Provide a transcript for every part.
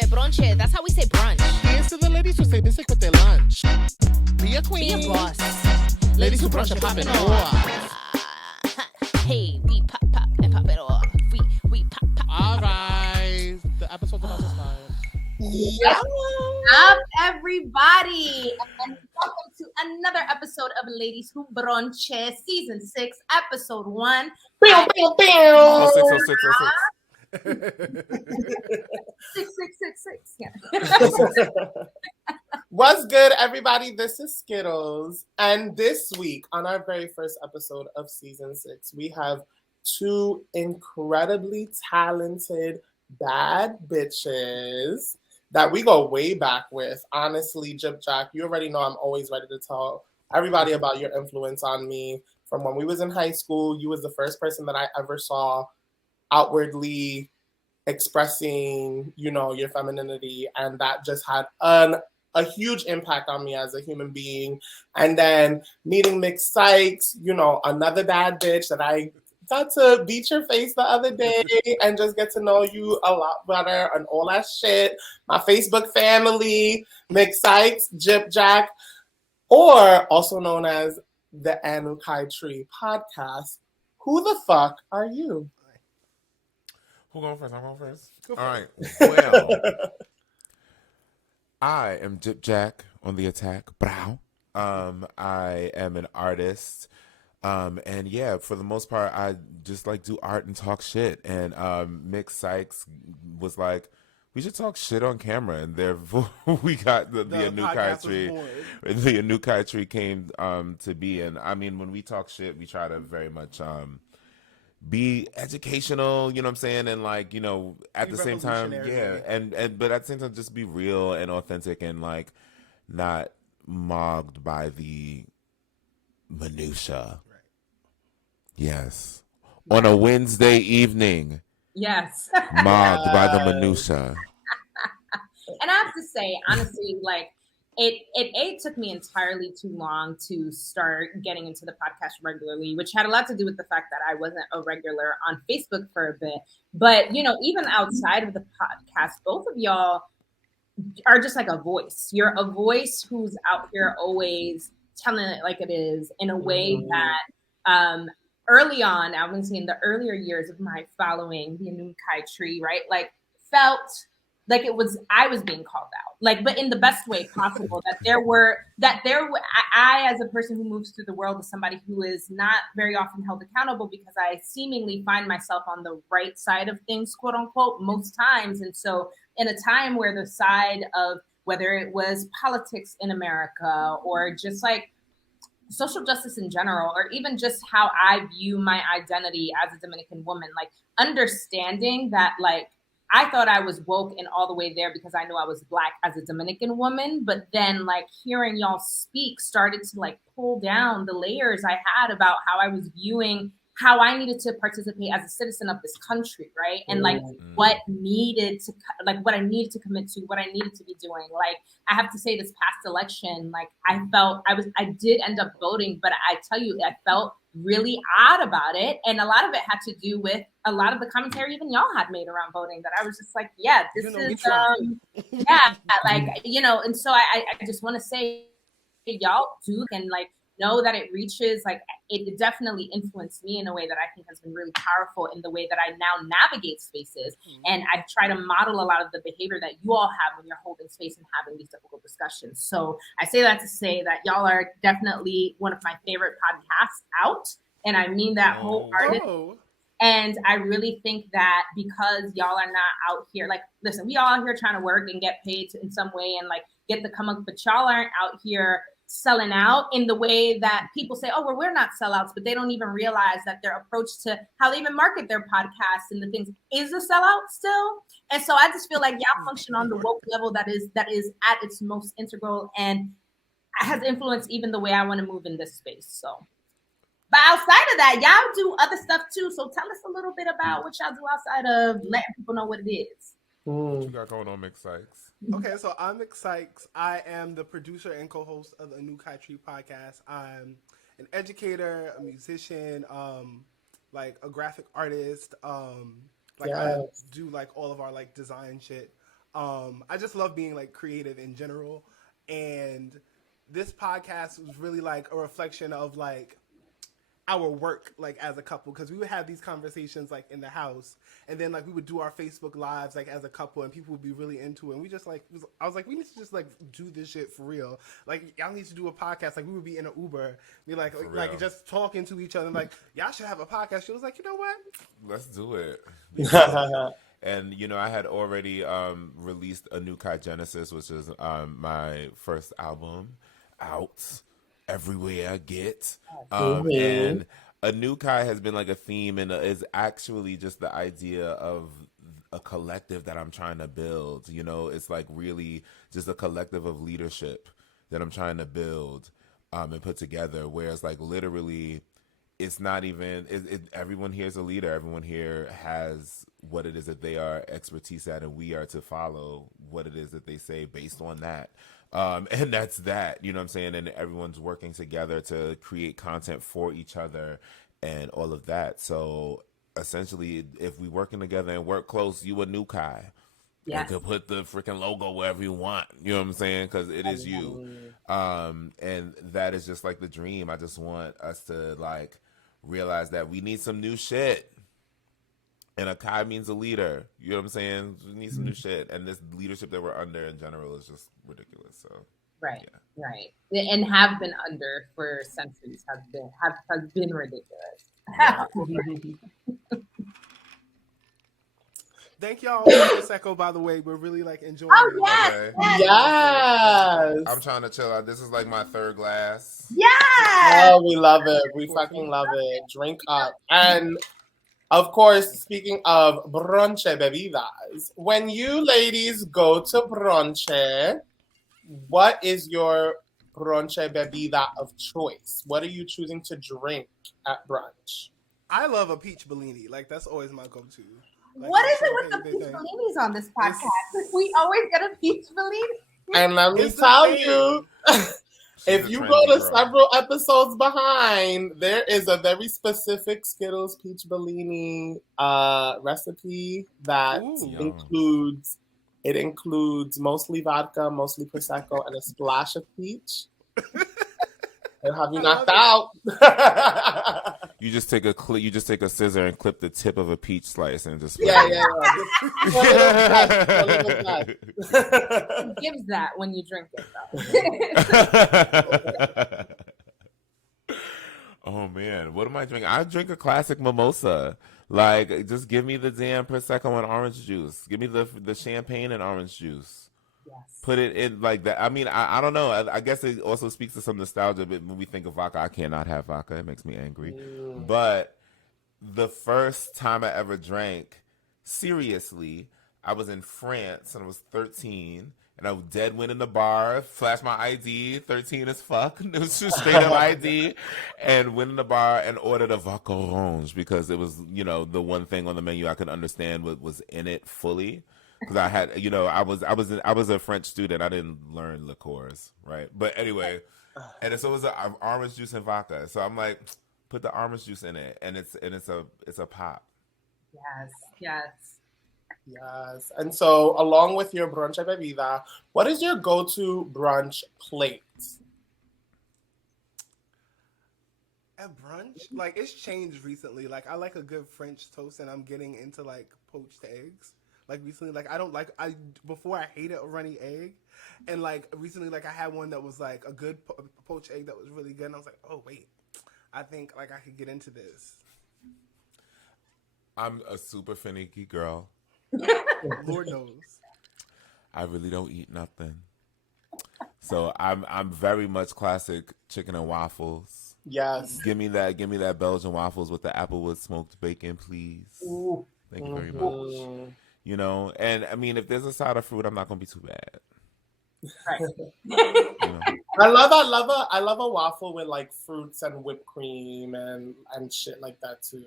Brunch. That's how we say brunch. Here's to the ladies who say basic with their lunch. Be a queen. Be a boss. Ladies who brunch and pop it off. Hey, we pop and pop it off. We pop. All right. The episode's about to start. What's up, everybody? And welcome to another episode of Ladies Who Brunch, Season 6, Episode 1. Bow, bow, bow. 6666. Yeah. What's good, everybody? This is Skittles. And this week, on our very first episode of Season 6, we have two incredibly talented bad bitches that we go way back with. Honestly, GypjaQ, you already know I'm always ready to tell everybody about your influence on me. From when we was in high school, you was the first person that I ever saw outwardly expressing, your femininity. And that just had a huge impact on me as a human being. And then meeting Mx.Sykes, another bad bitch that I got to beat your face the other day and just get to know you a lot better and all that shit. My Facebook family, Mx.Sykes, GypjaQ, or also known as the Anvkai Tree podcast. Who the fuck are you? Who going first? I'm going first. Go All first. right. Well, I am GypjaQ on the attack. Brow. I am an artist. And yeah, for the most part, I just do art and talk shit. And Mx.Sykes was like, we should talk shit on camera. And therefore, we got the Anvkai Tree. The Anvkai Tree came to be. And I mean, when we talk shit, we try to very much be educational, you know what I'm saying? And at the same time, yeah. But at the same time, just be real and authentic and not mogged by the minutia. Yes. On a Wednesday evening. Yes. Mogged by the minutia. And I have to say, honestly, it took me entirely too long to start getting into the podcast regularly, which had a lot to do with the fact that I wasn't a regular on Facebook for a bit. But, even outside of the podcast, both of y'all are just like a voice. You're a voice who's out here always telling it like it is in a way that early on, I would say in the earlier years of my following the Anvkai Tree, right? Felt like I was being called out, but in the best way possible. I, as a person who moves through the world, is somebody who is not very often held accountable because I seemingly find myself on the right side of things, quote unquote, most times. And so, in a time where the side of whether it was politics in America or just social justice in general, or even just how I view my identity as a Dominican woman, understanding that I thought I was woke and all the way there because I knew I was Black as a Dominican woman. But then hearing y'all speak started to pull down the layers I had about how I was viewing how I needed to participate as a citizen of this country, right? And what I needed to commit to, what I needed to be doing. I have to say, this past election, I did end up voting, but I tell you, I felt really odd about it. And a lot of it had to do with a lot of the commentary even y'all had made around voting, that I was just and so I just want to say, y'all do and know that it reaches, it definitely influenced me in a way that I think has been really powerful in the way that I now navigate spaces. And I try to model a lot of the behavior that you all have when you're holding space and having these difficult discussions. So I say that to say that y'all are definitely one of my favorite podcasts out. And I mean that wholeheartedly. And I really think that because y'all are not out here, listen, we all out here trying to work and get paid in some way and get the come up, but y'all aren't out here selling out in the way that people say, oh, well, we're not sellouts, but they don't even realize that their approach to how they even market their podcasts and the things is a sellout still. And so I just feel like y'all function on the woke level that is at its most integral and has influenced even the way I want to move in this space. So, but outside of that, y'all do other stuff too. So tell us a little bit about what y'all do outside of letting people know what it is. What you got going on, Mx.Sykes? Okay, so I'm Mx.Sykes. I am the producer and co-host of the Anvkai Tree podcast. I'm an educator, a musician, a graphic artist. I do all of our design shit. I just love being like creative in general, and this podcast was really like a reflection of like our work like as a couple, because we would have these conversations like in the house, and then like we would do our Facebook lives like as a couple, and people would be really into it, and we just like I was like, we need to just like do this shit for real, like y'all need to do a podcast. Like we would be in an Uber, be like just talking to each other, like y'all should have a podcast. She was like, you know what, let's do it. And you know, I had already released Anvkai Genesis, which is my first album out everywhere I get. And Anvkai has been like a theme, and is actually just the idea of a collective that I'm trying to build. You know, it's like really just a collective of leadership that I'm trying to build and put together. Whereas like literally, it's not even everyone here is a leader. Everyone here has what it is that they are expertise at, and we are to follow what it is that they say based on that. And that's that, you know what I'm saying? And everyone's working together to create content for each other and all of that. So essentially, if we working together and work close, you a Anvkai. Yes. You can put the freaking logo wherever you want. You know what I'm saying? Because it is you. And that is just like the dream. I just want us to like realize that we need some new shit. And a Kai means a leader. You know what I'm saying? We need some new shit. And this leadership that we're under in general is just ridiculous. So right, and have been under for centuries, have been ridiculous. Thank y'all for Prosecco, by the way. We're really like enjoying it. Yes, okay. Yes. I'm trying to chill out. This is like my third glass. yes. Oh, we love it. We fucking love it. Drink up. And of course, speaking of Brunch bebidas, when you ladies go to Brunch, what is your Brunch bebida of choice? What are you choosing to drink at brunch? I love a peach Bellini. Like that's always my go-to. Like, What is it with the peach Bellinis on this podcast? We always get a peach Bellini. And let me tell you, if you go to several episodes behind, there is a very specific Skittles peach Bellini recipe that includes mostly vodka, mostly Prosecco, and a splash of peach. They'll have you knocked out. You just take a scissor and clip the tip of a peach slice and just yeah. It gives that when you drink it, though. Oh man, what am I drinking? I drink a classic mimosa. Like, just give me the damn Prosecco and orange juice. Give me the champagne and orange juice. Yes. Put it in like that. I mean, I don't know. I guess it also speaks to some nostalgia. But when we think of vodka, I cannot have vodka. It makes me angry. But the first time I ever drank, seriously, I was in France and I was 13. And I dead went in the bar, flashed my ID, 13 as fuck. It was just straight up ID. And went in the bar and ordered a vodka orange because it was, you know, the one thing on the menu I could understand what was in it fully. Because I had, you know, I was a French student. I didn't learn liqueurs, right? But anyway, and so it was an orange juice and vodka. So I'm like, put the orange juice in it, and it's a pop. Yes. And so, along with your brunch bebida, what is your go-to brunch plate? At brunch, like it's changed recently. Like I like a good French toast, and I'm getting into like poached eggs. Like recently, like before I hated a runny egg, and like recently, like I had one that was like a good poached egg that was really good, and I was like, oh wait, I think like I could get into this. I'm a super finicky girl. Lord knows. I really don't eat nothing. So I'm very much classic chicken and waffles. Yes. Give me that Belgian waffles with the applewood smoked bacon, please. Ooh. Thank you very much. You know, and I mean, if there's a side of fruit, I'm not gonna be too bad. Right. You know? I love a waffle with like fruits and whipped cream and shit like that too.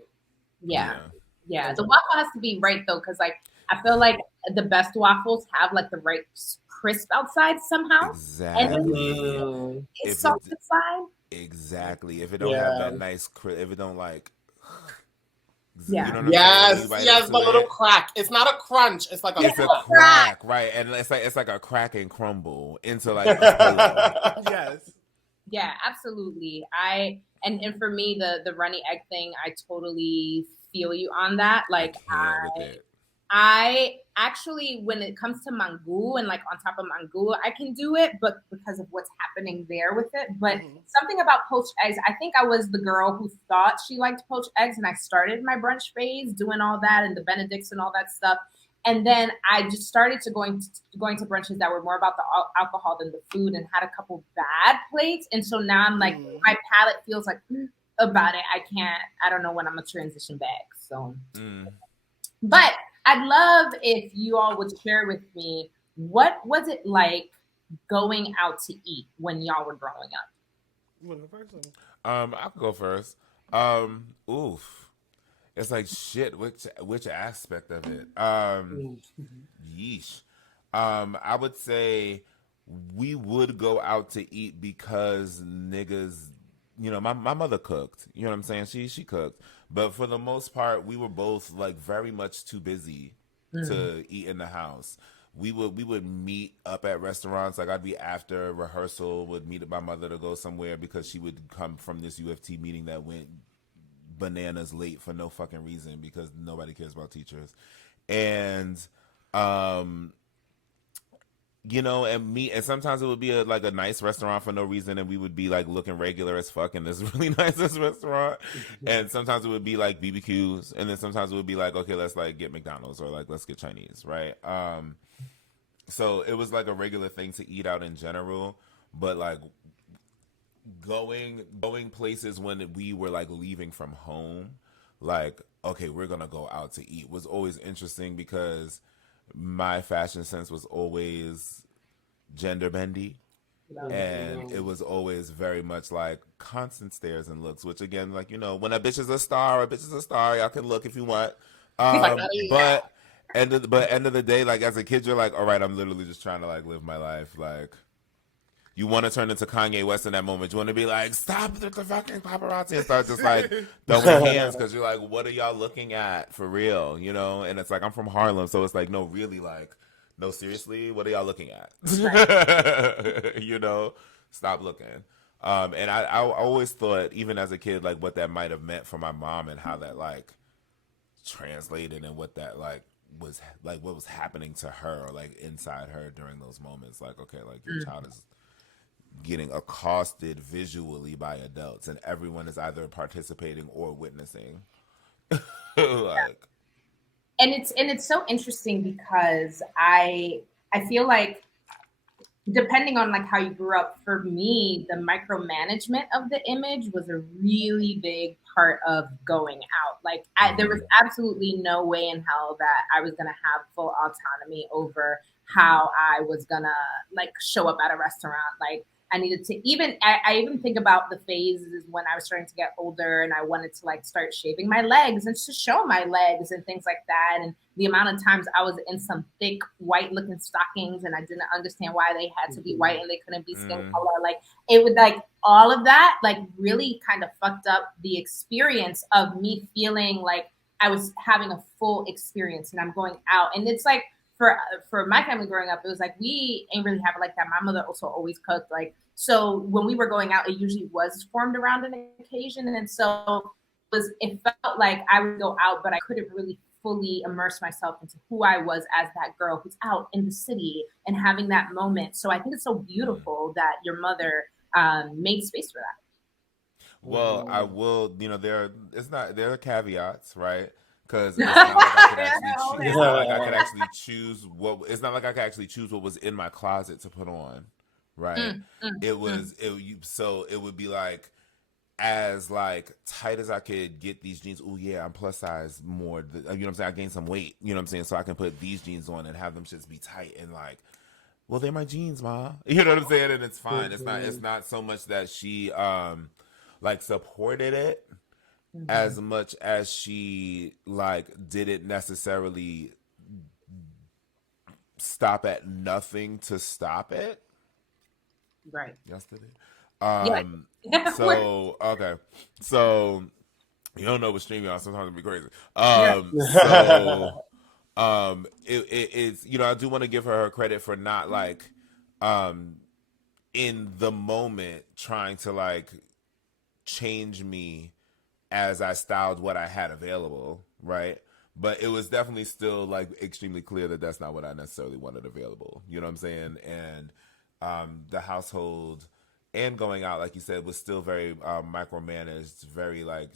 Yeah. The waffle has to be right though, because like I feel like the best waffles have like the right crisp outside somehow. Exactly. And it's soft inside. Exactly. If it don't have that nice crisp, if it don't like. Yeah. You know what I'm saying? You bite Yes, into the little it. crack. It's not a crunch. It's like a It's a crack. crack, right? And it's like a crack and crumble into like a Play-Doh. Yes. Yeah, absolutely. And for me, the runny egg thing, I totally feel you on that. I Like can't with it. I actually, when it comes to mango and like on top of mango, I can do it, but because of what's happening there with it. But something about poached eggs, I think I was the girl who thought she liked poached eggs, and I started my brunch phase doing all that and the Benedicts and all that stuff. And then I just started to going to brunches that were more about the alcohol than the food, and had a couple bad plates. And so now I'm like, my palate feels like about it. I don't know when I'm gonna transition back. So, but I'd love if you all would share with me, what was it like going out to eat when y'all were growing up? You want to go first? I could go first. Oof. It's like shit. Which aspect of it? Yeesh. I would say we would go out to eat because niggas, you know, my mother cooked. You know what I'm saying? She cooked. But for the most part, we were both like very much too busy to eat in the house. We would meet up at restaurants. Like I'd be after rehearsal, would meet my mother to go somewhere because she would come from this UFT meeting that went bananas late for no fucking reason because nobody cares about teachers. And you know, and sometimes it would be like a nice restaurant for no reason, and we would be like looking regular as fuck in this really nice restaurant. And sometimes it would be like BBQs, and then sometimes it would be like, okay, let's like get McDonald's or like let's get Chinese, right? So it was like a regular thing to eat out in general, but like going places when we were like leaving from home, like, okay, we're gonna go out to eat, was always interesting because my fashion sense was always gender bendy, and it was always very much like constant stares and looks, which again, like, you know, when a bitch is a star, y'all can look if you want. But end of the day, like as a kid, you're like, all right, I'm literally just trying to like live my life. Like, you want to turn into Kanye West in that moment. You want to be like, stop the fucking paparazzi, and start just like throwing hands because you're like, what are y'all looking at for real? You know? And it's like, I'm from Harlem, so it's like, no, really, like, no, seriously, what are y'all looking at? You know? Stop looking. And I always thought, even as a kid, like what that might have meant for my mom and how that like translated and what that like was like, what was happening to her or like inside her during those moments. Like, okay, like your child is getting accosted visually by adults, and everyone is either participating or witnessing. Like, and it's so interesting because I feel like, depending on like how you grew up, for me, the micromanagement of the image was a really big part of going out. Like there was absolutely no way in hell that I was gonna have full autonomy over how I was gonna like show up at a restaurant. Like I needed to I even think about the phases when I was starting to get older and I wanted to like start shaving my legs and to show my legs and things like that. And the amount of times I was in some thick white looking stockings and I didn't understand why they had to be white and they couldn't be skin color. Like it would like all of that like really kind of fucked up the experience of me feeling like I was having a full experience and I'm going out. And it's like, for my family growing up, it was like we ain't really have it like that. My mother also always cooked. Like, so when we were going out, it usually was formed around an occasion, and so it felt like I would go out, but I couldn't really fully immerse myself into who I was as that girl who's out in the city and having that moment. So I think it's so beautiful that your mother made space for that. well, I will, you know, there are caveats, right? Because it's not like I could actually choose. It's not like I could actually choose what. It's not like I could actually choose what was in my closet to put on, right? So it would be like as like tight as I could get these jeans. Oh yeah, I'm plus size more. You know what I'm saying? I gained some weight. You know what I'm saying? So I can put these jeans on and have them just be tight and like, well, they're my jeans, ma. You know what I'm saying? And it's fine. It's not so much that she like supported it as much as she like didn't necessarily stop at nothing to stop it. Right. Yesterday. So okay. So You don't know what stream y'all. Sometimes it be crazy. Yeah. So it's, you know, I do want to give her credit for not like in the moment trying to like change me as I styled what I had available, right? But it was definitely still like extremely clear that that's not what I necessarily wanted available. You know what I'm saying? And the household and going out, like you said, was still very micromanaged, very like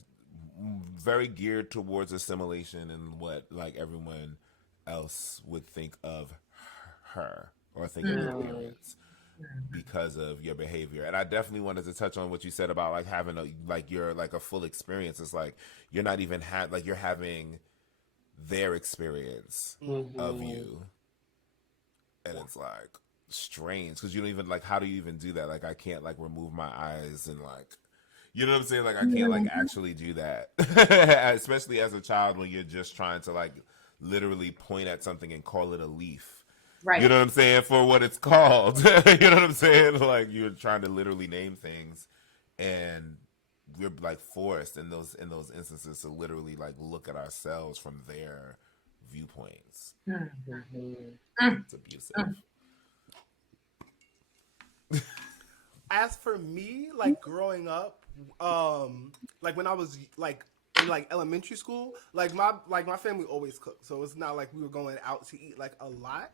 very geared towards assimilation and what like everyone else would think of her or think of your parents because of your behavior. And I definitely wanted to touch on what you said about like having a like your like a full experience. It's like you're not even like you're having their experience of you, and it's like strange because you don't even like, how do you even do that? Like I can't like remove my eyes and like, you know what I'm saying? Like I can't like actually do that, especially as a child when you're just trying to like literally point at something and call it a leaf. Right. You know what I'm saying? For what it's called. You know what I'm saying? Like you're trying to literally name things, and we're like forced in those instances to literally like look at ourselves from their viewpoints. It's abusive. As for me, like growing up, like when I was like in like elementary school, like my family always cooked, so it's not like we were going out to eat like a lot.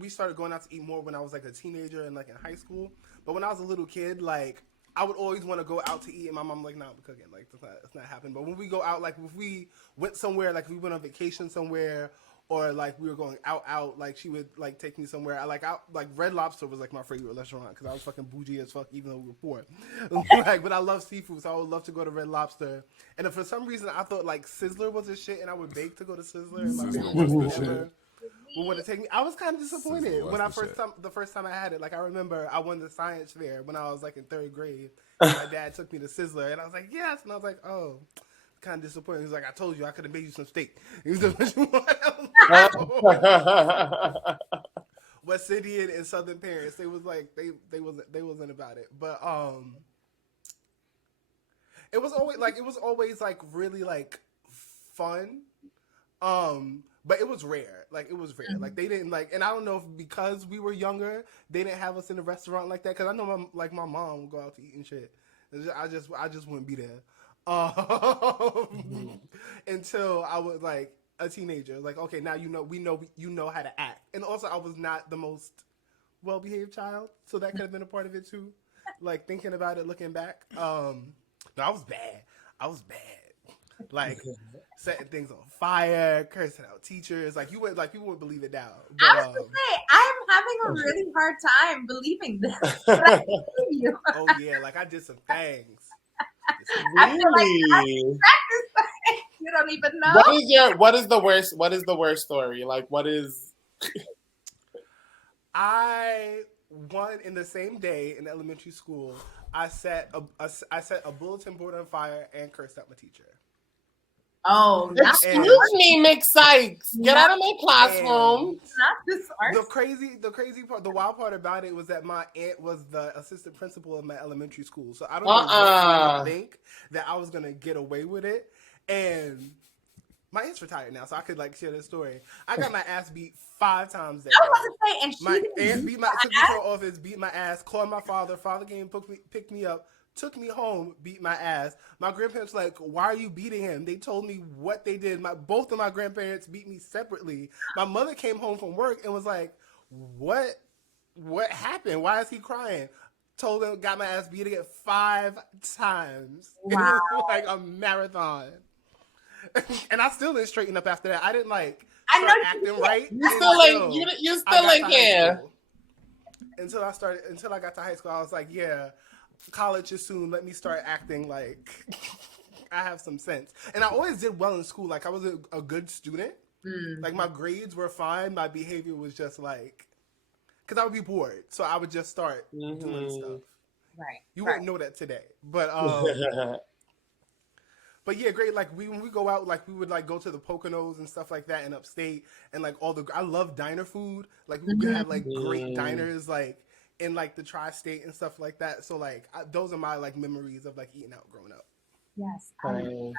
We started going out to eat more when I was like a teenager and like in high school. But when I was a little kid, like I would always want to go out to eat, and my mom like, "No, we're cooking. Like it's not happening." But when we go out, like if we went somewhere, like if we went on vacation somewhere, or like we were going out, like she would like take me somewhere. I like Red Lobster was like my favorite restaurant because I was fucking bougie as fuck, even though we were poor. Like, but I love seafood, so I would love to go to Red Lobster. And if for some reason I thought like Sizzler was a shit, and I would beg to go to Sizzler, and my Sizzler parents was would the never shit. would take me. I was kind of disappointed Sizzler was when I the the first time I had it. Like I remember I won the science fair when I was like in 3rd grade. My dad took me to Sizzler, and I was like, yes, and I was like, oh. Kind of disappointed. He was like, I told you I could have made you some steak. He was like, what you want? West Indian and Southern parents, they was like they wasn't about it. But it was always like really like fun. But it was rare. Like it was rare. Like they didn't like, and I don't know if because we were younger, they didn't have us in the restaurant like that. Because I know my mom would go out to eat and shit. I just wouldn't be there. Until I was like a teenager. Like, okay, now you know how to act. And also I was not the most well-behaved child, so that could have been a part of it too. Like thinking about it, looking back. No, I was bad. Like setting things on fire, cursing out teachers. Like you wouldn't believe it now. But, I was gonna say, I'm having a really hard time believing this. But I believe you. Oh yeah, like I did some things. I feel like Really? you don't even know. What is the worst story? Like what is I won in the same day in elementary school. I set a bulletin board on fire and cursed out my teacher. Oh, excuse me, Mx.Sykes. Get out of my classroom. Not this art. The crazy part, the wild part about it was that my aunt was the assistant principal of my elementary school. So I don't know think that I was gonna get away with it. And my aunt's retired now, so I could like share this story. I got my ass beat 5 times that day. I was about to say, and my aunt took me to her office, beat my ass, called my father. Father came, picked me up, took me home, beat my ass. My grandparents were like, why are you beating him? They told me what they did. Both of my grandparents beat me separately. My mother came home from work and was like, what happened? Why is he crying? Told him, got my ass beat again 5 times. Wow. It was like a marathon. And I still didn't straighten up after that. I didn't like start acting right. You still ain't care. Until I got to high school, I was like, yeah, college is soon. Let me start acting like I have some sense. And I always did well in school. Like I was a good student. Like my grades were fine. My behavior was just like, because I would be bored, so I would just start doing stuff. Right. You wouldn't know that today, but but yeah, great. Like when we go out, like we would like go to the Poconos and stuff like that in upstate, and like I love diner food. Like we would have like great diners like in like the tri-state and stuff like that. So like those are my like memories of like eating out growing up. Yes. Nice.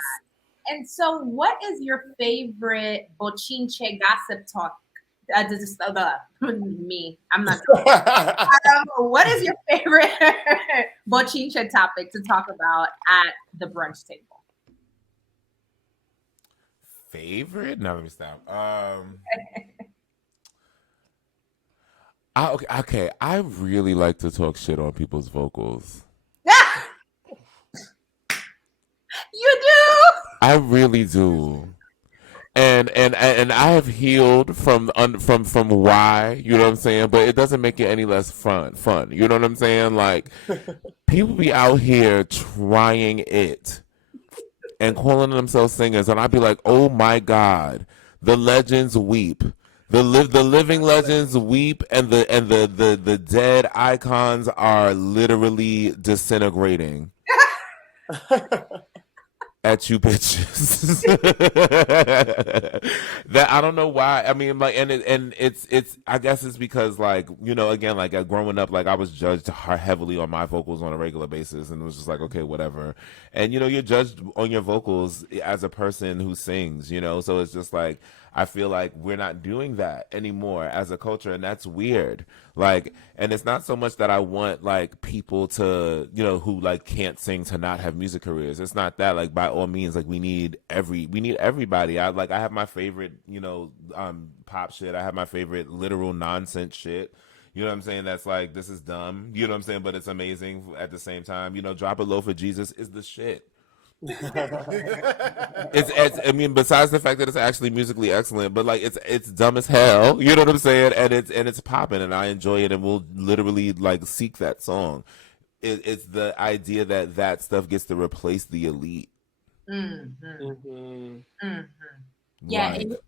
And so, what is your favorite bochinche gossip talk? Me, I'm not. What is your favorite bochinche topic to talk about at the brunch table? Favorite? No, let me stop. Okay. I really like to talk shit on people's vocals. You do? I really do. And I have healed from why, you know what I'm saying, but it doesn't make it any less fun, you know what I'm saying? Like, people be out here trying it and calling themselves singers, and I'd be like, oh my god, the legends weep, the living legends weep, and the dead icons are literally disintegrating at you bitches. That I don't know why. I mean, like, and it's I guess it's because, like, you know, again, like, growing up, like, I was judged heavily on my vocals on a regular basis, and it was just like, okay, whatever. And you know, you're judged on your vocals as a person who sings, you know, so it's just like, I feel like we're not doing that anymore as a culture, and that's weird. Like, and it's not so much that I want, like, people to, you know, who, like, can't sing to not have music careers. It's not that. Like, by all means, like, we need everybody. I have my favorite, you know, pop shit. I have my favorite literal nonsense shit. You know what I'm saying? That's like, this is dumb. You know what I'm saying? But it's amazing at the same time. You know, Drop It Low for Jesus is the shit. It's I mean, besides the fact that it's actually musically excellent, but like, it's dumb as hell, you know what I'm saying, and it's popping, and I enjoy it, and we'll literally, like, seek that song. It's the idea that that stuff gets to replace the elite. Yeah, Like,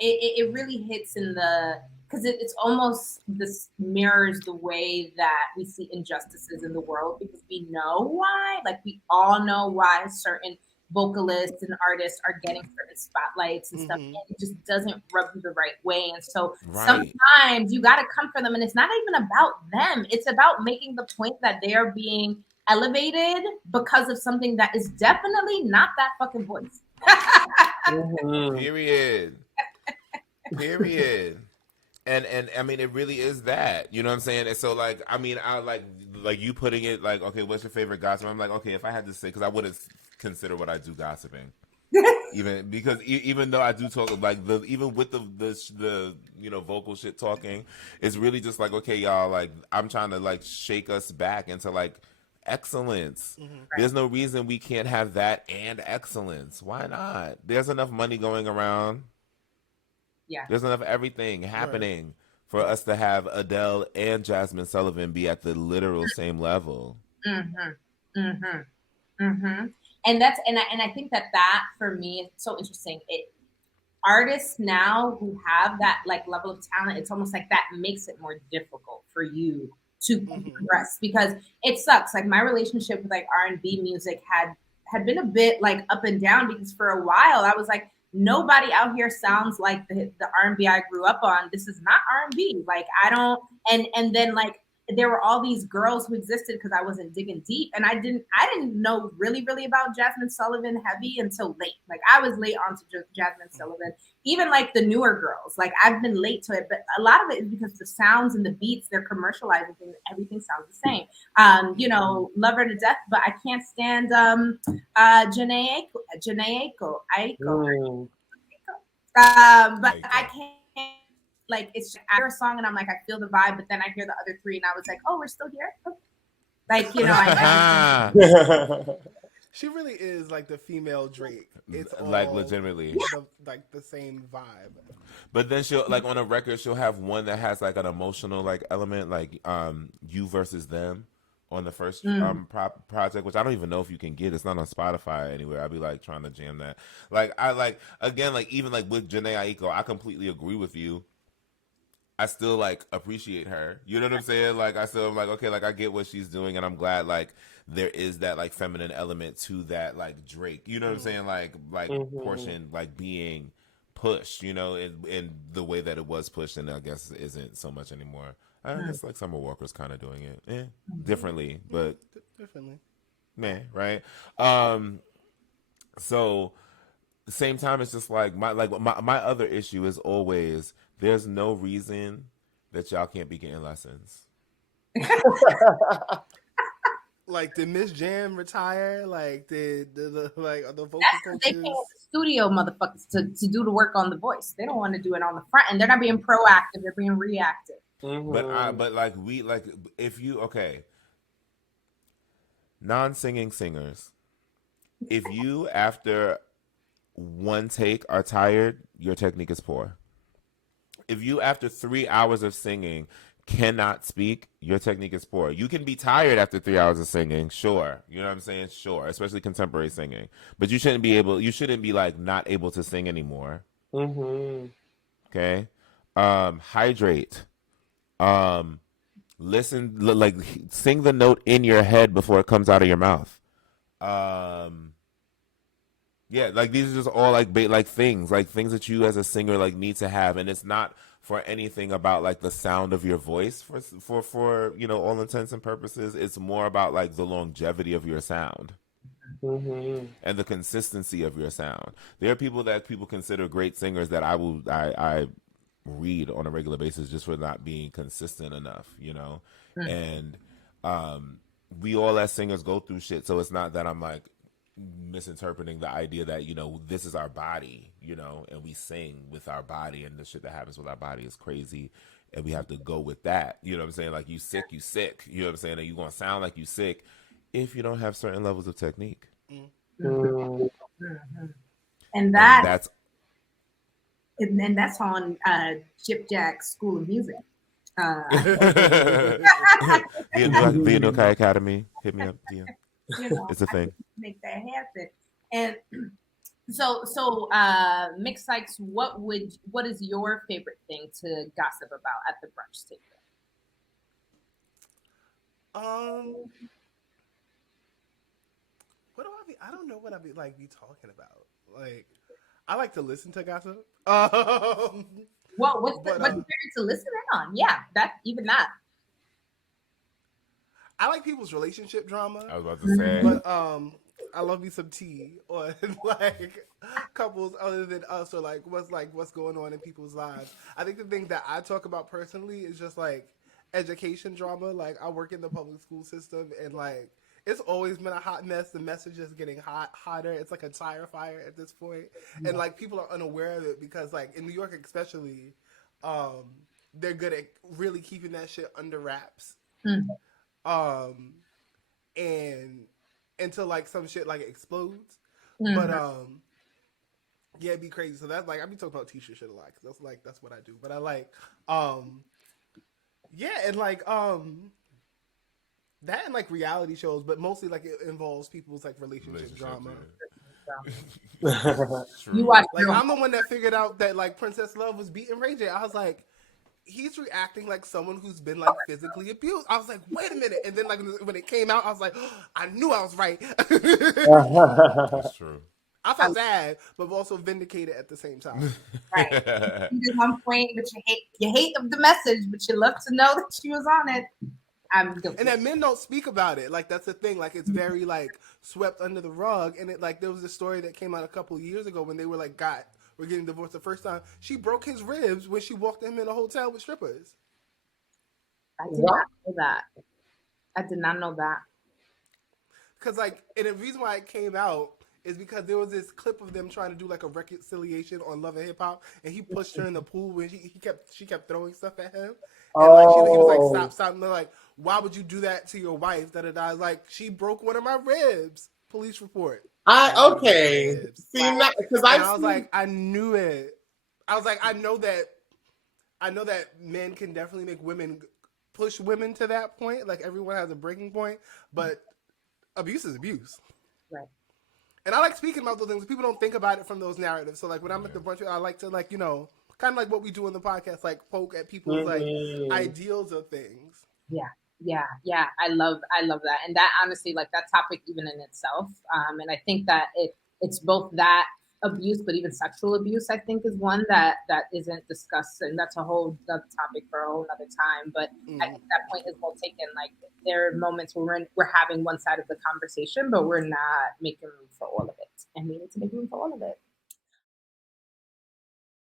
it really hits in the, because it's almost, this mirrors the way that we see injustices in the world, because we know why, like, we all know why certain vocalists and artists are getting certain spotlights and stuff, and it just doesn't rub you the right way. And so sometimes you got to come for them, and it's not even about them, it's about making the point that they are being elevated because of something that is definitely not that fucking voice. Period. And I mean, it really is that, you know what I'm saying? And so, like, I mean, I like you putting it like, okay, what's your favorite gossip? I'm like, okay, if I had to say, because I wouldn't consider what I do gossiping, even because even though I do talk, like, even with the you know, vocal shit talking, it's really just like, okay, y'all, like, I'm trying to, like, shake us back into, like, excellence. There's no reason we can't have that and excellence. Why not? There's enough money going around. Yeah. There's enough everything happening for us to have Adele and Jasmine Sullivan be at the literal same level. And that's, and I think that for me is so interesting. Artists now who have that, like, level of talent, it's almost like that makes it more difficult for you to progress, because it sucks. Like, my relationship with, like, R&B music had been a bit, like, up and down, because for a while I was like, nobody out here sounds like the R&B I grew up on. This is not R&B. Like, I don't, and then, like, there were all these girls who existed because I wasn't digging deep, and I didn't know really about Jasmine Sullivan heavy until late. Like, I was late onto Jasmine Sullivan. Even, like, the newer girls, like, I've been late to it, but a lot of it is because the sounds and the beats, they're commercializing things. Everything sounds the same. You know, love her to death, but I can't stand Janae Aiko. But I can't. Like, it's, I hear a song and I'm like, I feel the vibe, but then I hear the other three and I was like, oh, we're still here? Like, you know, I she really is like the female Drake. It's all, like, legitimately like the same vibe. But then she'll, like, on a record, she'll have one that has, like, an emotional, like, element, like, You Versus Them on the first project, which I don't even know if you can get. It's not on Spotify anywhere. I'd be, like, trying to jam that. Like, I, like, again, like, even, like, with Janae Aiko, I completely agree with you. I still, like, appreciate her. You know what I'm saying? Like, I still am like, okay, like, I get what she's doing, and I'm glad, like, there is that, like, feminine element to that, like, Drake. You know what I'm saying? Like portion, like, being pushed, you know, in the way that it was pushed, and I guess isn't so much anymore. I guess, like, Summer Walker's kind of doing it, differently, but differently. man, right? So the same time, it's just like my other issue is always there's no reason that y'all can't be getting lessons. Like, did Miss Jam retire? Like, did the vocal That's because they pay coaches? the studio motherfuckers to do the work on the voice. They don't want to do it on the front, and they're not being proactive. They're being reactive. But like if you non-singing singers, if you after one take are tired, your technique is poor. If you after 3 hours of singing cannot speak, your technique is poor. You can be tired after 3 hours of singing, sure. You know what I'm saying? Sure, especially contemporary singing. But you shouldn't be like not able to sing anymore. Okay? Hydrate. Listen, like sing the note in your head before it comes out of your mouth. Yeah, like these are just all like things that you as a singer like need to have, and it's not for anything about like the sound of your voice for all intents and purposes. It's more about like the longevity of your sound and the consistency of your sound. There are people that people consider great singers that I read on a regular basis just for not being consistent enough, and we all as singers go through shit, so it's not that I'm like misinterpreting the idea that this is our body, and we sing with our body, and the shit that happens with our body is crazy, and we have to go with that. You know what I'm saying? Like you sick, you know what I'm saying? And you gonna sound like you sick if you don't have certain levels of technique. And that's on GypjaQ School of Music. The Anvkai Academy, hit me up. DM. It's a thing. Make that happen. And so Mx.Sykes, what is your favorite thing to gossip about at the brunch table? What do I be? I don't know what I be talking about. Like, I like to listen to gossip. What's your favorite to listen in on? Yeah, that. I like people's relationship drama. I was about to say, but I love me some tea on like couples other than us, or what's going on in people's lives. I think the thing that I talk about personally is just like education drama. Like, I work in the public school system, and like it's always been a hot mess. The message is getting hotter. It's like a tire fire at this point, and like people are unaware of it because like in New York especially, they're good at really keeping that shit under wraps. And until like some shit like explodes. But yeah, it'd be crazy. So that's like, I be talking about t-shirt shit a lot because that's what I do. But I like yeah, and like that and like reality shows, but mostly like it involves people's like relationship drama. You watch, like I'm the one that figured out that like Princess Love was beating Ray J. I was like, he's reacting like someone who's been like physically abused. I was like, wait a minute. And then like when it came out, I was like, oh, I knew I was right. That's true. I felt sad, but also vindicated at the same time. Right. You did one point, but you hate the message, but you love to know that she was on it. I'm guilty. And that men don't speak about it. Like, that's the thing. Like, it's very like swept under the rug. And it like there was a story that came out a couple of years ago when they were like were getting divorced the first time. She broke his ribs when she walked him in a hotel with strippers. I did not know that. I did not know that. Because like, and the reason why it came out is because there was this clip of them trying to do like a reconciliation on Love and Hip Hop, and he pushed her in the pool when she kept throwing stuff at him, and like he was like stop, and they're like, why would you do that to your wife? Like, she broke one of my ribs. Police report. Okay. See, because I was like, I knew it. I was like, I know that men can definitely make women push women to that point. Like, everyone has a breaking point, but abuse is abuse. Right. And I like speaking about those things. People don't think about it from those narratives. So like when I'm at the brunch, I like to like, kind of like what we do in the podcast, like poke at people's like ideals of things. Yeah. I love that. And that honestly, like that topic even in itself. And I think that it's both that abuse, but even sexual abuse, I think, is one that isn't discussed, and that's a whole other topic for a whole other time. But I think that point is well taken. Like, there are moments where we're having one side of the conversation, but we're not making room for all of it, and we need to make room for all of it.